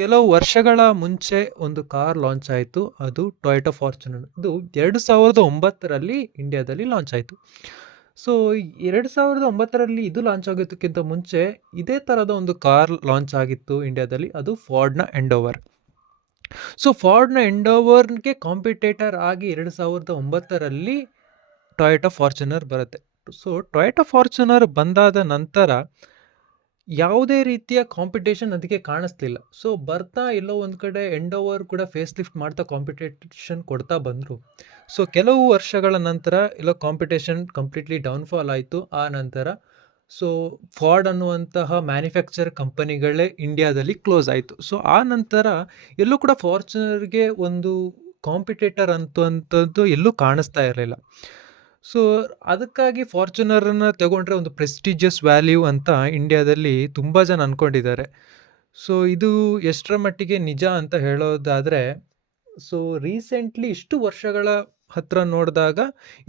ಕೆಲವು ವರ್ಷಗಳ ಮುಂಚೆ ಒಂದು ಕಾರ್ ಲಾಂಚ್ ಆಯಿತು. ಅದು ಟೊಯೋಟಾ ಫಾರ್ಚುನರ್. ಇದು 2009ರಲ್ಲಿ ಇಂಡಿಯಾದಲ್ಲಿ ಲಾಂಚ್ ಆಯಿತು. ಸೊ 2009ರಲ್ಲಿ ಇದು ಲಾಂಚ್ ಆಗೋದಕ್ಕಿಂತ ಮುಂಚೆ ಇದೇ ಥರದ ಒಂದು ಕಾರ್ ಲಾಂಚ್ ಆಗಿತ್ತು ಇಂಡಿಯಾದಲ್ಲಿ. ಅದು ಫಾರ್ಡ್ನ ಎಂಡೋವರ್. ಸೊ ಫಾರ್ಡ್ನ ಎಂಡೋವರ್ಗೆ ಕಾಂಪಿಟೇಟರ್ ಆಗಿ 2009ರಲ್ಲಿ ಟೊಯೋಟಾ ಫಾರ್ಚುನರ್ ಬರುತ್ತೆ. ಸೊ ಟೊಯೋಟಾ ಫಾರ್ಚುನರ್ ಬಂದಾದ ನಂತರ ಯಾವುದೇ ರೀತಿಯ ಕಾಂಪಿಟೇಷನ್ ಅದಕ್ಕೆ ಕಾಣಿಸ್ಲಿಲ್ಲ. ಸೊ ಬರ್ತಾ ಎಲ್ಲೋ ಒಂದು ಕಡೆ ಎಂಡೋವರ್ ಕೂಡ ಫೇಸ್ ಲಿಫ್ಟ್ ಮಾಡ್ತಾ ಕಾಂಪಿಟೇಷನ್ ಕೊಡ್ತಾ ಬಂದರು. ಸೊ ಕೆಲವು ವರ್ಷಗಳ ನಂತರ ಎಲ್ಲೋ ಕಾಂಪಿಟೇಷನ್ ಕಂಪ್ಲೀಟ್ಲಿ ಡೌನ್ಫಾಲ್ ಆಯಿತು. ಆ ನಂತರ ಸೊ ಫಾರ್ಡ್ ಅನ್ನುವಂತಹ ಮ್ಯಾನುಫ್ಯಾಕ್ಚರ್ ಕಂಪನಿಗಳೇ ಇಂಡಿಯಾದಲ್ಲಿ ಕ್ಲೋಸ್ ಆಯಿತು. ಸೊ ಆ ನಂತರ ಎಲ್ಲೂ ಕೂಡ ಫಾರ್ಚುನರ್ಗೆ ಒಂದು ಕಾಂಪಿಟೇಟರ್ ಅಂತದ್ದು ಎಲ್ಲೂ ಕಾಣಿಸ್ತಾ ಇರಲಿಲ್ಲ. ಸೊ ಅದಕ್ಕಾಗಿ ಫಾರ್ಚುನರನ್ನು ತಗೊಂಡ್ರೆ ಒಂದು ಪ್ರೆಸ್ಟಿಜಿಯಸ್ ವ್ಯಾಲ್ಯೂ ಅಂತ ಇಂಡಿಯಾದಲ್ಲಿ ತುಂಬ ಜನ ಅಂದ್ಕೊಂಡಿದ್ದಾರೆ. ಸೊ ಇದು ಎಷ್ಟರ ಮಟ್ಟಿಗೆ ನಿಜ ಅಂತ ಹೇಳೋದಾದರೆ, ಸೊ ರೀಸೆಂಟ್ಲಿ ಇಷ್ಟು ವರ್ಷಗಳ ಹತ್ರ ನೋಡಿದಾಗ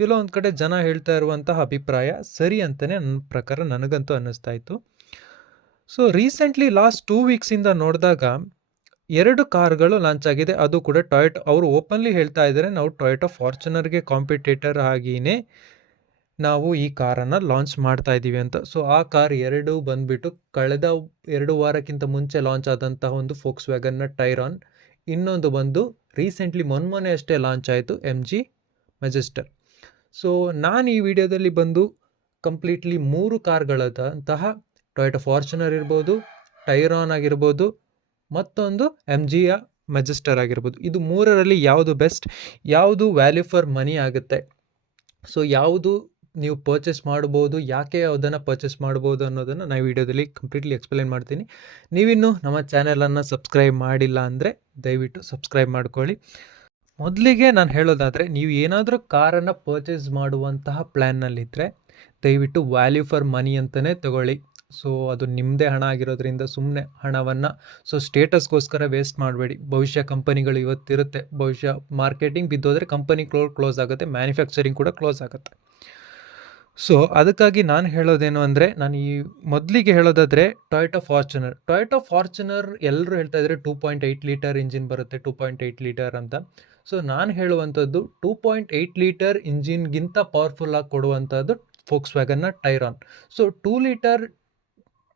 ಎಲ್ಲೋ ಒಂದು ಕಡೆ ಜನ ಹೇಳ್ತಾ ಇರುವಂತಹ ಅಭಿಪ್ರಾಯ ಸರಿ ಅಂತಲೇ ನನ್ನ ಪ್ರಕಾರ ನನಗಂತೂ ಅನ್ನಿಸ್ತಾ ಇತ್ತು. ಸೊ ರೀಸೆಂಟ್ಲಿ ಲಾಸ್ಟ್ 2 ವೀಕ್ಸಿಂದ ನೋಡಿದಾಗ 2 ಕಾರ್ಗಳು ಲಾಂಚ್ ಆಗಿದೆ. ಅದು ಕೂಡ ಟೊಯೋಟಾ. ಅವರು ಓಪನ್ಲಿ ಹೇಳ್ತಾ ಇದ್ದಾರೆ, ನಾವು ಟೊಯೋಟಾ ಫಾರ್ಚುನರ್ಗೆ ಕಾಂಪಿಟೇಟರ್ ಆಗಿಯೇ ನಾವು ಈ ಕಾರನ್ನು ಲಾಂಚ್ ಮಾಡ್ತಾ ಇದ್ದೀವಿ ಅಂತ. ಸೊ ಆ ಕಾರ್ 2 ಬಂದುಬಿಟ್ಟು ಕಳೆದ 2 ವಾರಕ್ಕಿಂತ ಮುಂಚೆ ಲಾಂಚ್ ಆದಂತಹ ಒಂದು ಫೋಕ್ಸ್ ವ್ಯಾಗನ್ನ ಟೈರಾನ್. ಇನ್ನೊಂದು ಬಂದು ರೀಸೆಂಟ್ಲಿ ಮೊನ್ನೆ ಅಷ್ಟೇ ಲಾಂಚ್ ಆಯಿತು MG ಮೆಜೆಸ್ಟರ್. ಸೊ ನಾನು ಈ ವಿಡಿಯೋದಲ್ಲಿ ಬಂದು ಕಂಪ್ಲೀಟ್ಲಿ 3 ಕಾರ್ಗಳಾದಂತಹ ಟೊಯೋಟಾ ಫಾರ್ಚುನರ್ ಇರ್ಬೋದು, ಟೈರಾನ್ ಆಗಿರ್ಬೋದು, ಮತ್ತೊಂದು MGಯ ಮೆಜೆಸ್ಟರ್ ಆಗಿರ್ಬೋದು. ಇದು 3ರಲ್ಲಿ ಯಾವುದು ಬೆಸ್ಟ್, ಯಾವುದು ವ್ಯಾಲ್ಯೂ ಫಾರ್ ಮನಿ ಆಗುತ್ತೆ, ಸೊ ಯಾವುದು ನೀವು ಪರ್ಚೇಸ್ ಮಾಡ್ಬೋದು, ಯಾಕೆ ಅದನ್ನು ಪರ್ಚೇಸ್ ಮಾಡ್ಬೋದು ಅನ್ನೋದನ್ನು ನಾನು ವಿಡಿಯೋದಲ್ಲಿ ಕಂಪ್ಲೀಟ್ಲಿ ಎಕ್ಸ್ಪ್ಲೇನ್ ಮಾಡ್ತೀನಿ. ನೀವಿನ್ನೂ ನಮ್ಮ ಚಾನಲನ್ನು ಸಬ್ಸ್ಕ್ರೈಬ್ ಮಾಡಿಲ್ಲ ಅಂದರೆ ದಯವಿಟ್ಟು ಸಬ್ಸ್ಕ್ರೈಬ್ ಮಾಡ್ಕೊಳ್ಳಿ. ಮೊದಲಿಗೆ ನಾನು ಹೇಳೋದಾದರೆ, ನೀವು ಏನಾದರೂ ಕಾರನ್ನು ಪರ್ಚೇಸ್ ಮಾಡುವಂತಹ ಪ್ಲ್ಯಾನ್ನಲ್ಲಿದ್ದರೆ ದಯವಿಟ್ಟು ವ್ಯಾಲ್ಯೂ ಫಾರ್ ಮನಿ ಅಂತಲೇ ತಗೊಳ್ಳಿ. ಸೊ ಅದು ನಿಮ್ಮದೇ ಹಣ ಆಗಿರೋದ್ರಿಂದ ಸುಮ್ಮನೆ ಹಣವನ್ನು ಸ್ಟೇಟಸ್ಗೋಸ್ಕರ ವೇಸ್ಟ್ ಮಾಡಬೇಡಿ. ಭವಿಷ್ಯ ಕಂಪನಿಗಳು ಇವತ್ತಿರುತ್ತೆ, ಭವಿಷ್ಯ ಮಾರ್ಕೆಟಿಂಗ್ ಬಿದ್ದೋದ್ರೆ ಕಂಪನಿ ಕ್ಲೋಸ್ ಆಗುತ್ತೆ, ಮ್ಯಾನುಫ್ಯಾಕ್ಚರಿಂಗ್ ಕೂಡ ಕ್ಲೋಸ್ ಆಗುತ್ತೆ. ಸೊ ಅದಕ್ಕಾಗಿ ನಾನು ಹೇಳೋದೇನು ಅಂದರೆ, ನಾನು ಈ ಮೊದಲಿಗೆ ಹೇಳೋದಾದರೆ ಟೊಯೋಟಾ ಫಾರ್ಚುನರ್ ಎಲ್ಲರೂ ಹೇಳ್ತಾ ಇದ್ದಾರೆ 2.8 ಲೀಟರ್ ಇಂಜಿನ್ ಬರುತ್ತೆ, 2.8 ಲೀಟರ್ ಅಂತ. ಸೊ ನಾನು ಹೇಳುವಂಥದ್ದು 2.8 ಲೀಟರ್ ಇಂಜಿನ್ಗಿಂತ ಪವರ್ಫುಲ್ ಆಗಿ ಕೊಡುವಂಥದ್ದು ಫೋಕ್ಸ್ ವ್ಯಾಗನ್ನ Tayron. So 2 litre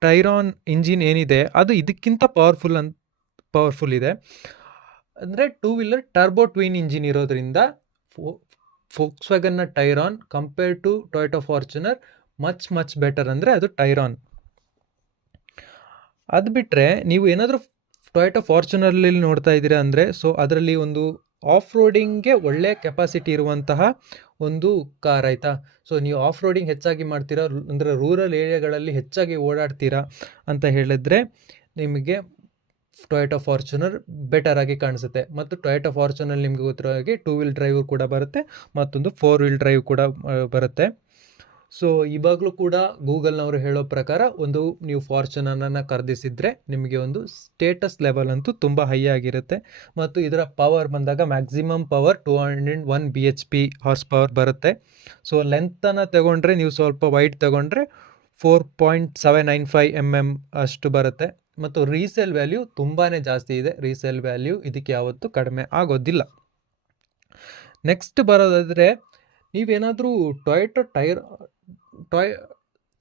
Tayron engine ಏನಿದೆ ಅದು ಇದಕ್ಕಿಂತ ಪವರ್ಫುಲ್ ಇದೆ. ಅಂದರೆ 2 ವೀಲರ್ ಟರ್ಬೋ ಟ್ವಿನ್ ಇಂಜಿನ್ ಇರೋದ್ರಿಂದ ಫೋಕ್ಸ್ ವ್ಯಾಗನ್ನ Tayron compare to Toyota Fortuner much better. ಅಂದರೆ ಅದು ಟೈರಾನ್. ಅದು ಬಿಟ್ಟರೆ ನೀವು ಏನಾದರೂ ಟೊಯೋಟಾ ಫಾರ್ಚುನರ್ಲಿ ನೋಡ್ತಾ ಇದ್ದೀರಾ ಅಂದರೆ, ಸೊ ಅದರಲ್ಲಿ ಒಂದು ಆಫ್ ರೋಡಿಂಗ್ಗೆ ಒಳ್ಳೆ ಕೆಪಾಸಿಟಿ ಇರುವಂತಹ ಒಂದು ಕಾರ್ ಆಯಿತಾ. ಸೊ ನೀವು ಆಫ್ ರೋಡಿಂಗ್ ಹೆಚ್ಚಾಗಿ ಮಾಡ್ತೀರಾ, ಅಂದರೆ ರೂರಲ್ ಏರಿಯಾಗಳಲ್ಲಿ ಹೆಚ್ಚಾಗಿ ಓಡಾಡ್ತೀರಾ ಅಂತ ಹೇಳಿದ್ರೆ ನಿಮಗೆ ಟೊಯೋಟಾ ಫಾರ್ಚುನರ್ ಬೆಟರ್ ಆಗಿ ಕಾಣಿಸುತ್ತೆ. ಮತ್ತು ಟೊಯೋಟಾ ಫಾರ್ಚುನರ್ ನಿಮಗೆ ಗೊತ್ತಿರೋ ಹಾಗೆ 2 ವೀಲ್ ಡ್ರೈವ್ ಕೂಡ ಬರುತ್ತೆ, ಮತ್ತೊಂದು 4 ವೀಲ್ ಡ್ರೈವ್ ಕೂಡ ಬರುತ್ತೆ. ಸೊ ಇವಾಗಲೂ ಕೂಡ ಗೂಗಲ್ನವರು ಹೇಳೋ ಪ್ರಕಾರ ನೀವು ಫಾರ್ಚುನರನ್ನು ಖರೀದಿಸಿದರೆ ನಿಮಗೆ ಒಂದು ಸ್ಟೇಟಸ್ ಲೆವೆಲ್ ಅಂತೂ ತುಂಬ ಹೈ ಆಗಿರುತ್ತೆ. ಮತ್ತು ಇದರ ಪವರ್ ಬಂದಾಗ maximum power 201 BHP horse power ಬರುತ್ತೆ. ಸೊ ಲೆಂತನ್ನು ತಗೊಂಡ್ರೆ, ನೀವು ಸ್ವಲ್ಪ ವೈಡ್ ತಗೊಂಡ್ರೆ 4.795 mm ಅಷ್ಟು ಬರುತ್ತೆ. ಮತ್ತು ರೀಸೇಲ್ ವ್ಯಾಲ್ಯೂ ತುಂಬಾ ಜಾಸ್ತಿ ಇದೆ. ರೀಸೇಲ್ ವ್ಯಾಲ್ಯೂ ಇದಕ್ಕೆ ಯಾವತ್ತೂ ಕಡಿಮೆ ಆಗೋದಿಲ್ಲ. ನೆಕ್ಸ್ಟ್ ಬರೋದಾದರೆ, ನೀವೇನಾದರೂ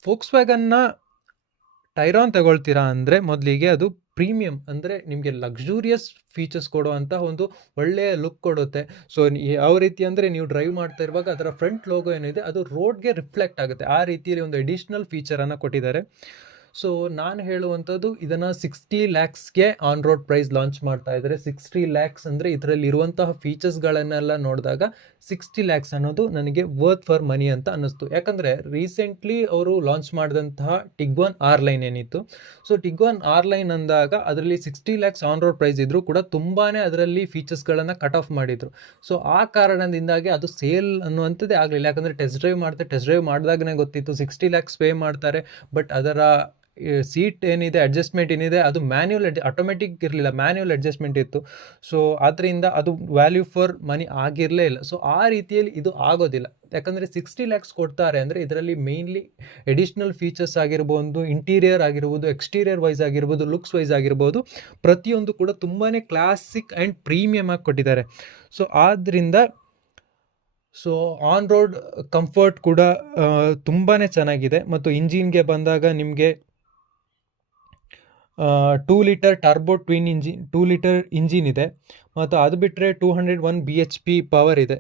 ಫೋಕ್ಸ್ ವ್ಯಾಗನ್ನ ಟೈರಾನ್ ತಗೊಳ್ತೀರಾ ಅಂದರೆ ಮೊದಲಿಗೆ ಅದು ಪ್ರೀಮಿಯಂ, ಅಂದರೆ ನಿಮಗೆ ಲಕ್ಸುರಿಯಸ್ ಫೀಚರ್ಸ್ ಕೊಡುವಂಥ ಒಂದು ಒಳ್ಳೆಯ ಲುಕ್ ಕೊಡುತ್ತೆ. ಸೊ ಯಾವ ರೀತಿ ಅಂದರೆ, ನೀವು ಡ್ರೈವ್ ಮಾಡ್ತಾ ಇರುವಾಗ ಅದರ ಫ್ರಂಟ್ ಲೋಗೋ ಏನಿದೆ ಅದು ರೋಡ್ಗೆ ರಿಫ್ಲೆಕ್ಟ್ ಆಗುತ್ತೆ. ಆ ರೀತಿಯಲ್ಲಿ ಒಂದು ಅಡಿಷ್ನಲ್ ಫೀಚರನ್ನು ಕೊಟ್ಟಿದ್ದಾರೆ. ಸೊ ನಾನು ಹೇಳುವಂಥದ್ದು, ಇದನ್ನು 60 lakhsಗೆ ಆನ್ ರೋಡ್ ಪ್ರೈಸ್ ಲಾಂಚ್ ಮಾಡ್ತಾ ಇದ್ದಾರೆ. 60 lakhs ಅಂದರೆ ಇದರಲ್ಲಿ ಇರುವಂತಹ ಫೀಚರ್ಸ್ಗಳನ್ನೆಲ್ಲ ನೋಡಿದಾಗ 60 lakhs ಅನ್ನೋದು ನನಗೆ ವರ್ತ್ ಫಾರ್ ಮನಿ ಅಂತ ಅನ್ನಿಸ್ತು. ಯಾಕಂದರೆ ರೀಸೆಂಟ್ಲಿ ಅವರು ಲಾಂಚ್ ಮಾಡಿದಂತಹ ಟಿಗ್ವಾನ್ ಆರ್ ಲೈನ್ ಏನಿತ್ತು, ಸೊ ಟಿಗ್ವಾನ್ ಆರ್ ಲೈನ್ ಅಂದಾಗ ಅದರಲ್ಲಿ 60 lakhs ಆನ್ ರೋಡ್ ಪ್ರೈಸ್ ಇದ್ದರೂ ಕೂಡ ತುಂಬಾ ಅದರಲ್ಲಿ ಫೀಚರ್ಸ್ಗಳನ್ನು ಕಟ್ ಆಫ್ ಮಾಡಿದರು. ಸೊ ಆ ಕಾರಣದಿಂದಾಗಿ ಅದು ಸೇಲ್ ಅನ್ನುವಂಥದ್ದೇ ಆಗಲಿಲ್ಲ. ಯಾಕಂದರೆ ಟೆಸ್ಟ್ ಡ್ರೈವ್ ಮಾಡಿದಾಗನೇ ಗೊತ್ತಿತ್ತು 60 lakhs ಪೇ ಮಾಡ್ತಾರೆ, ಬಟ್ ಅದರ ಸೀಟ್ ಏನಿದೆ, ಅಡ್ಜಸ್ಟ್ಮೆಂಟ್ ಏನಿದೆ, ಅದು ಆಟೋಮೆಟಿಕ್ ಇರಲಿಲ್ಲ, ಮ್ಯಾನ್ಯುವಲ್ ಅಡ್ಜಸ್ಟ್ಮೆಂಟ್ ಇತ್ತು. ಸೊ ಆದ್ದರಿಂದ ಅದು ವ್ಯಾಲ್ಯೂ ಫಾರ್ ಮನಿ ಆಗಿರಲೇ ಇಲ್ಲ. ಸೊ ಆ ರೀತಿಯಲ್ಲಿ ಇದು ಆಗೋದಿಲ್ಲ. ಯಾಕಂದರೆ 60 ಲ್ಯಾಕ್ಸ್ ಕೊಡ್ತಾರೆ ಅಂದರೆ ಇದರಲ್ಲಿ ಮೇಯ್ನ್ಲಿ ಎಡಿಷ್ನಲ್ ಫೀಚರ್ಸ್ ಆಗಿರ್ಬೋದು, ಇಂಟೀರಿಯರ್ ಆಗಿರ್ಬೋದು, ಎಕ್ಸ್ಟೀರಿಯರ್ ವೈಸ್ ಆಗಿರ್ಬೋದು, ಲುಕ್ಸ್ ವೈಸ್ ಆಗಿರ್ಬೋದು, ಪ್ರತಿಯೊಂದು ಕೂಡ ತುಂಬಾ ಕ್ಲಾಸಿಕ್ ಆ್ಯಂಡ್ ಪ್ರೀಮಿಯಮ್ ಆಗಿ ಕೊಟ್ಟಿದ್ದಾರೆ. ಸೊ ಆದ್ದರಿಂದ ಆನ್ ರೋಡ್ ಕಂಫರ್ಟ್ ಕೂಡ ತುಂಬಾ ಚೆನ್ನಾಗಿದೆ. ಮತ್ತು ಇಂಜಿನ್ಗೆ ಬಂದಾಗ ನಿಮಗೆ 2 litre turbo twin engine 2 litre engine ಇದೆ. ಮತ್ತು ಅದು ಬಿಟ್ಟರೆ 201 BHP ಪವರ್ ಇದೆ,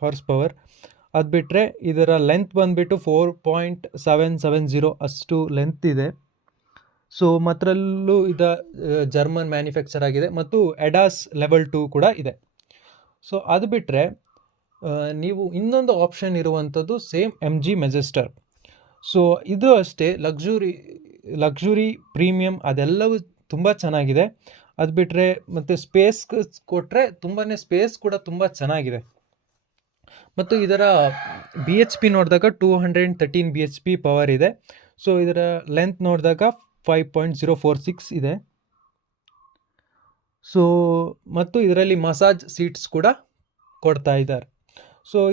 ಹಾರ್ಸ್ ಪವರ್. ಅದು ಬಿಟ್ಟರೆ ಇದರ ಲೆಂತ್ ಬಂದುಬಿಟ್ಟು 4.770 ಅಷ್ಟು ಲೆಂತ್ ಇದೆ. ಮತ್ತರಲ್ಲೂ ಜರ್ಮನ್ ಮ್ಯಾನುಫ್ಯಾಕ್ಚರ್ ಆಗಿದೆ ಮತ್ತು ಎಡಾಸ್ ಲೆವೆಲ್ 2 ಕೂಡ ಇದೆ. ಅದು ಬಿಟ್ಟರೆ ನೀವು ಇನ್ನೊಂದು ಆಪ್ಷನ್ ಇರುವಂಥದ್ದು ಸೇಮ್ MG ಮೆಜೆಸ್ಟರ್. ಇದು ಅಷ್ಟೇ ಲಕ್ಸುರಿ ಪ್ರೀಮಿಯಮ್ ಅದೆಲ್ಲವೂ ತುಂಬ ಚೆನ್ನಾಗಿದೆ. ಅದು ಬಿಟ್ಟರೆ ಮತ್ತು ಸ್ಪೇಸ್ ಕೊಟ್ಟರೆ ಸ್ಪೇಸ್ ಕೂಡ ತುಂಬ ಚೆನ್ನಾಗಿದೆ. ಮತ್ತು ಇದರ BHP ನೋಡಿದಾಗ 213 BHP ಪವರ್ ಇದೆ. ಇದರ ಲೆಂತ್ ನೋಡಿದಾಗ 5.046 ಇದೆ. ಮತ್ತು ಇದರಲ್ಲಿ ಮಸಾಜ್ ಸೀಟ್ಸ್ ಕೂಡ ಕೊಡ್ತಾ ಇದ್ದಾರೆ.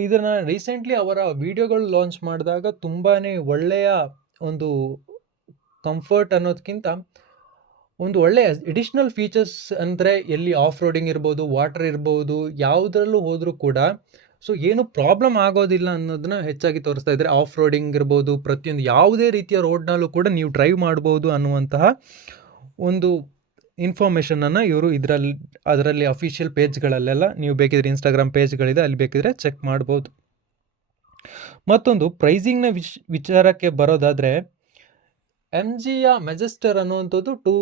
ಇದನ್ನು ರೀಸೆಂಟ್ಲಿ ಅವರ ವಿಡಿಯೋಗಳು ಲಾಂಚ್ ಮಾಡಿದಾಗ ತುಂಬಾ ಒಳ್ಳೆಯ ಒಂದು ಕಂಫರ್ಟ್ ಅನ್ನೋದಕ್ಕಿಂತ ಒಂದು ಒಳ್ಳೆಯ ಎಡಿಷ್ನಲ್ ಫೀಚರ್ಸ್ ಅಂದರೆ ಎಲ್ಲಿ ಆಫ್ ರೋಡಿಂಗ್ ಇರ್ಬೋದು, ವಾಟರ್ ಇರ್ಬೋದು, ಯಾವುದರಲ್ಲೂ ಹೋದರೂ ಕೂಡ ಏನು ಪ್ರಾಬ್ಲಮ್ ಆಗೋದಿಲ್ಲ ಅನ್ನೋದನ್ನ ಹೆಚ್ಚಾಗಿ ತೋರಿಸ್ತಾ ಇದ್ದಾರೆ. ಆಫ್ ರೋಡಿಂಗ್ ಇರ್ಬೋದು, ಪ್ರತಿಯೊಂದು ಯಾವುದೇ ರೀತಿಯ ರೋಡ್ನಲ್ಲೂ ಕೂಡ ನೀವು ಡ್ರೈವ್ ಮಾಡ್ಬೋದು ಅನ್ನುವಂತಹ ಒಂದು ಇನ್ಫಾರ್ಮೇಷನನ್ನು ಇವರು ಅದರಲ್ಲಿ ಅಫಿಷಿಯಲ್ ಪೇಜ್ಗಳಲ್ಲೆಲ್ಲ ನೀವು ಬೇಕಿದ್ರೆ ಇನ್ಸ್ಟಾಗ್ರಾಮ್ ಪೇಜ್ಗಳಿದೆ, ಅಲ್ಲಿ ಬೇಕಿದ್ರೆ ಚೆಕ್ ಮಾಡ್ಬೋದು. ಮತ್ತೊಂದು ಪ್ರೈಸಿಂಗ್ನ ವಿಚಾರಕ್ಕೆ ಬರೋದಾದರೆ MGಯ ಮೆಜೆಸ್ಟರ್ ಅನ್ನುವಂಥದ್ದು 2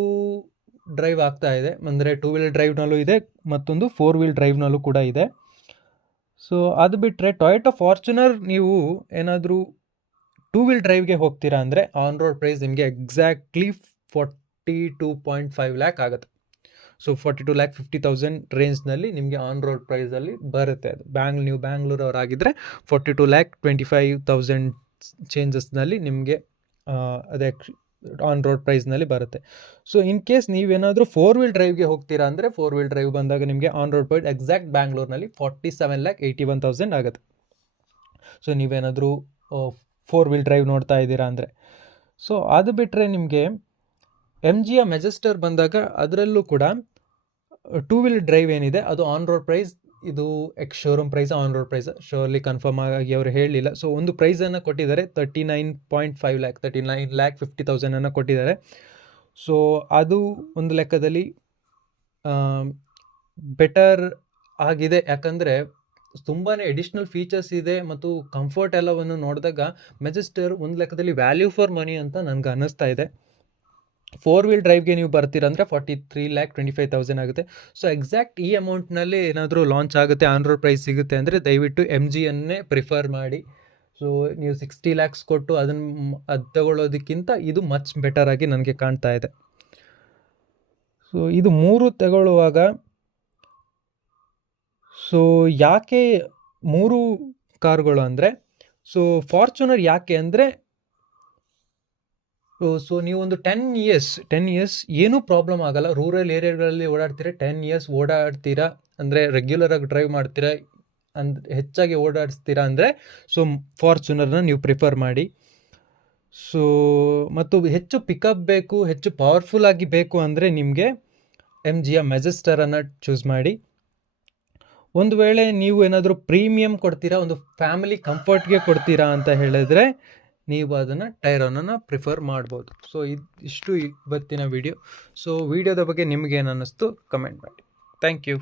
ಡ್ರೈವ್ ಆಗ್ತಾ ಇದೆ. ಅಂದರೆ 2 ವೀಲ್ ಡ್ರೈವ್ನಲ್ಲೂ ಇದೆ, ಮತ್ತೊಂದು 4 ವೀಲ್ ಡ್ರೈವ್ನಲ್ಲೂ ಕೂಡ ಇದೆ. ಅದು ಬಿಟ್ಟರೆ ಟೊಯೋಟಾ ಫಾರ್ಚುನರ್ ನೀವು ಏನಾದರೂ 2 ವೀಲ್ ಡ್ರೈವ್ಗೆ ಹೋಗ್ತೀರಾ ಅಂದರೆ ಆನ್ ರೋಡ್ ಪ್ರೈಸ್ ನಿಮಗೆ ಎಕ್ಸಾಕ್ಟ್ಲಿ 42.5 ಲ್ಯಾಕ್ ಆಗುತ್ತೆ. 42,50,000 ರೇಂಜ್ನಲ್ಲಿ ನಿಮಗೆ ಆನ್ ರೋಡ್ ಪ್ರೈಸಲ್ಲಿ ಬರುತ್ತೆ. ಅದು ನೀವು ಬ್ಯಾಂಗ್ಳೂರವರಾಗಿದ್ದರೆ 42,25,000 ಚೇಂಜಸ್ನಲ್ಲಿ ನಿಮಗೆ ಅದೇ ಆನ್ ರೋಡ್ ಪ್ರೈಸ್ನಲ್ಲಿ ಬರುತ್ತೆ. ಇನ್ ಕೇಸ್ ನೀವೇನಾದರೂ 4 ವೀಲ್ ಡ್ರೈವ್ಗೆ ಹೋಗ್ತೀರಾ ಅಂದರೆ 4 ವೀಲ್ ಡ್ರೈವ್ ಬಂದಾಗ ನಿಮಗೆ ಆನ್ ರೋಡ್ ಪ್ರೈಸ್ ಎಕ್ಸಾಕ್ಟ್ ಬ್ಯಾಂಗ್ಳೂರ್ನಲ್ಲಿ 47,81,000 ಆಗುತ್ತೆ. ನೀವೇನಾದರೂ 4 ವೀಲ್ ಡ್ರೈವ್ ನೋಡ್ತಾ ಇದ್ದೀರಾ ಅಂದರೆ. ಅದು ಬಿಟ್ಟರೆ ನಿಮಗೆ MGಯ ಮೆಜೆಸ್ಟರ್ ಬಂದಾಗ ಅದರಲ್ಲೂ ಕೂಡ 2 ವೀಲ್ ಡ್ರೈವ್ ಏನಿದೆ ಅದು ಆನ್ ರೋಡ್ ಪ್ರೈಸ್, ಇದು showroom price, on road price surely confirm ಆಗಿ ಅವರು ಹೇಳಲಿಲ್ಲ. ಒಂದು ಪ್ರೈಸನ್ನು ಕೊಟ್ಟಿದ್ದಾರೆ 39.5 ಲ್ಯಾಕ್ 39,50,000 ಕೊಟ್ಟಿದ್ದಾರೆ. ಅದು ಒಂದು ಲೆಕ್ಕದಲ್ಲಿ ಬೆಟರ್ ಆಗಿದೆ. ಯಾಕಂದರೆ ತುಂಬಾ ಎಡಿಷ್ನಲ್ ಫೀಚರ್ಸ್ ಇದೆ ಮತ್ತು ಕಂಫರ್ಟ್ ಎಲ್ಲವನ್ನು ನೋಡಿದಾಗ ಮೆಜೆಸ್ಟರ್ ಒಂದು ಲೆಕ್ಕದಲ್ಲಿ ವ್ಯಾಲ್ಯೂ ಫಾರ್ ಮನಿ ಅಂತ ನನಗೆ ಅನ್ನಿಸ್ತಾ ಇದೆ. 4 ವೀಲ್ ಡ್ರೈವ್ಗೆ ನೀವು ಬರ್ತೀರ ಅಂದರೆ 43,25,000 ಆಗುತ್ತೆ. ಎಕ್ಸಾಕ್ಟ್ ಈ ಅಮೌಂಟ್ನಲ್ಲಿ ಏನಾದರೂ ಲಾಂಚ್ ಆಗುತ್ತೆ, ಆನ್ ರೋಡ್ ಪ್ರೈಸ್ ಸಿಗುತ್ತೆ ಅಂದರೆ ದಯವಿಟ್ಟು MGಯನ್ನೇ ಪ್ರಿಫರ್ ಮಾಡಿ. ನೀವು 60 ಲ್ಯಾಕ್ಸ್ ಕೊಟ್ಟು ಅದು ತಗೊಳ್ಳೋದಕ್ಕಿಂತ ಇದು ಮಚ್ ಬೆಟರ್ ಆಗಿ ನನಗೆ ಕಾಣ್ತಾ ಇದೆ. ಇದು 3 ತಗೊಳ್ಳುವಾಗ ಯಾಕೆ 3 ಕಾರ್ಗಳು ಅಂದರೆ ಫಾರ್ಚುನರ್ ಯಾಕೆ ಅಂದರೆ ನೀವೊಂದು 10 ಇಯರ್ಸ್ ಏನೂ ಪ್ರಾಬ್ಲಮ್ ಆಗಲ್ಲ. ರೂರಲ್ ಏರಿಯಾಗಳಲ್ಲಿ ಓಡಾಡ್ತೀರಾ, 10 ಇಯರ್ಸ್ ಓಡಾಡ್ತೀರಾ ಅಂದರೆ ರೆಗ್ಯುಲರಾಗಿ ಡ್ರೈವ್ ಮಾಡ್ತೀರಾ, ಹೆಚ್ಚಾಗಿ ಓಡಾಡಿಸ್ತೀರಾ ಅಂದರೆ ಫಾರ್ಚುನರ್ನ ನೀವು ಪ್ರಿಫರ್ ಮಾಡಿ. ಮತ್ತು ಹೆಚ್ಚು ಪಿಕಪ್ ಬೇಕು, ಹೆಚ್ಚು ಪವರ್ಫುಲ್ ಆಗಿ ಬೇಕು ಅಂದರೆ ನಿಮಗೆ MGಯ ಮೆಜೆಸ್ಟರನ್ನು ಚೂಸ್ ಮಾಡಿ. ಒಂದು ವೇಳೆ ನೀವು ಏನಾದರೂ ಪ್ರೀಮಿಯಂ ಕೊಡ್ತೀರಾ, ಒಂದು ಫ್ಯಾಮಿಲಿ ಕಂಫರ್ಟ್ಗೆ ಕೊಡ್ತೀರಾ ಅಂತ ಹೇಳಿದ್ರೆ ನೀವು ಅದನ್ನು ಟೈರಾನನ್ನು ಪ್ರಿಫರ್ ಮಾಡ್ಬೋದು. ಇಷ್ಟು ಇವತ್ತಿನ ವಿಡಿಯೋ. ವಿಡಿಯೋದ ಬಗ್ಗೆ ನಿಮಗೇನು ಅನ್ನಿಸ್ತು ಕಮೆಂಟ್ ಮಾಡಿ. Thank you.